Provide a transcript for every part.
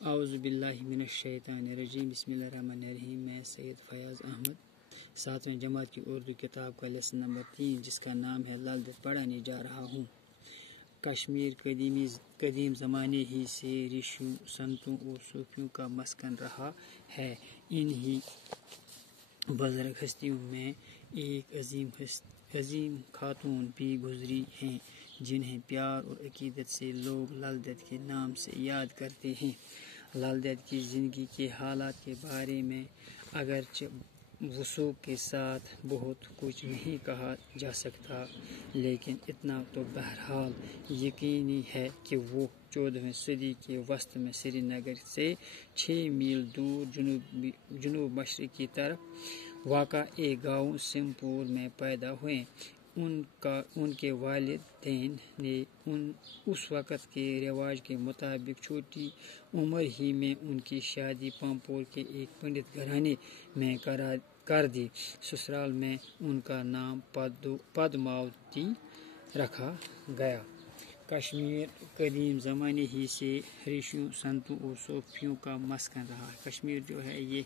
اعوذ باللہ من الشیطان الرجیم بسم اللہ الرحمن الرحیم۔ میں سید فیاض احمد 7ویں جماعت کی اردو کتاب کا لیسن نمبر 3 جس کا نام ہے لال دیت پڑھانے جا رہا ہوں۔ کشمیر قدیم زمانے ہی سے رشیوں، سنتوں اور صوفیوں کا مسکن رہا ہے۔ انہی بزرگ ہستیوں میں ایک عظیم خاتون بھی گزری ہیں جنہیں پیار اور عقیدت سے لوگ لال دیت کے نام سے یاد کرتے ہیں۔ لال دیت کی زندگی کے حالات کے بارے میں اگرچہ وثوق کے ساتھ بہت کچھ نہیں کہا جا سکتا، لیکن اتنا تو بہرحال یقینی ہے کہ وہ 14ویں صدی کے وسط میں سری نگر سے 6 میل دور جنوب مشرق کی طرف واقع ایک گاؤں سمپور میں پیدا ہوئے۔ ان کے والدین نے اس وقت کے رواج کے مطابق چھوٹی عمر ہی میں ان کی شادی پامپور کے ایک پنڈت گھرانے میں کر دی۔ سسرال میں ان کا نام پدماوتی رکھا گیا۔ کشمیر قدیم زمانے ہی سے رشیوں، سنتوں اور صوفیوں کا مسکن رہا ہے۔ کشمیر جو ہے یہ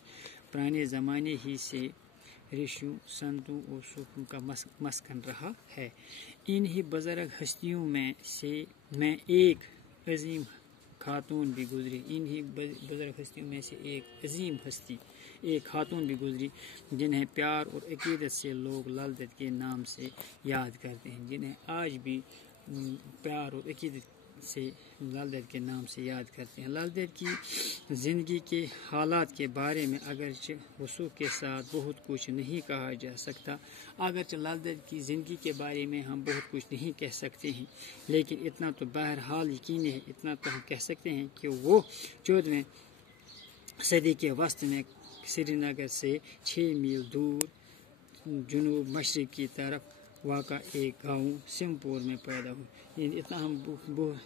پرانے زمانے ہی سے رشیوں، سنتوں اور صوفیوں کا مسکن رہا ہے۔ انہی بزرگ ہستیوں میں ایک عظیم خاتون بھی گزری۔ انہی بزرگ ہستیوں میں سے ایک خاتون بھی گزری جنہیں پیار اور عقیدت سے لوگ لال دیت کے نام سے یاد کرتے ہیں، جنہیں آج بھی پیار اور عقیدت سے لال دیت کے نام سے یاد کرتے ہیں۔ لال دیت کی زندگی کے حالات کے بارے میں اگرچہ وثوق کے ساتھ بہت کچھ نہیں کہا جا سکتا، اگرچہ لال دیت کی زندگی کے بارے میں ہم بہت کچھ نہیں کہہ سکتے ہیں، لیکن اتنا تو بہرحال یقینی ہے، اتنا تو ہم کہہ سکتے ہیں کہ وہ 14ویں صدی کے وسط میں سری نگر سے 6 میل دور جنوب مشرق کی طرف واقع ایک گاؤں سمپور میں پیدا ہوئے۔ اتنا ہم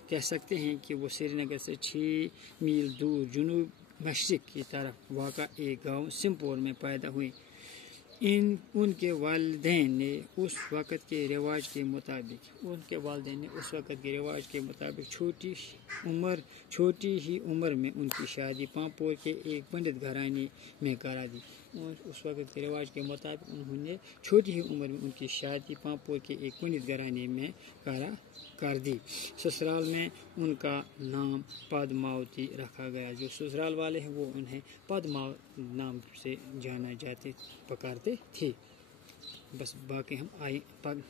کہہ سکتے ہیں کہ وہ سری نگر سے 6 میل دور جنوب مشرق کی طرف واقع ایک گاؤں سمپور میں پیدا ہوئے۔ ان کے والدین نے اس وقت کے رواج کے مطابق چھوٹی ہی عمر میں ان کی شادی پامپور کے ایک پنڈت گھرانے میں کرا دی۔ اس وقت کے رواج کے مطابق انہوں نے چھوٹی ہی عمر میں ان کی شادی پامپور کے ایک پنڈت گھرانے میں کر دی۔ سسرال میں ان کا نام پدماوتی رکھا گیا۔ جو سسرال والے ہیں وہ انہیں پدما نام سے پکارتے تھے۔ بس باقی ہم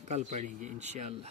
کل پڑھیں گے انشاءاللہ۔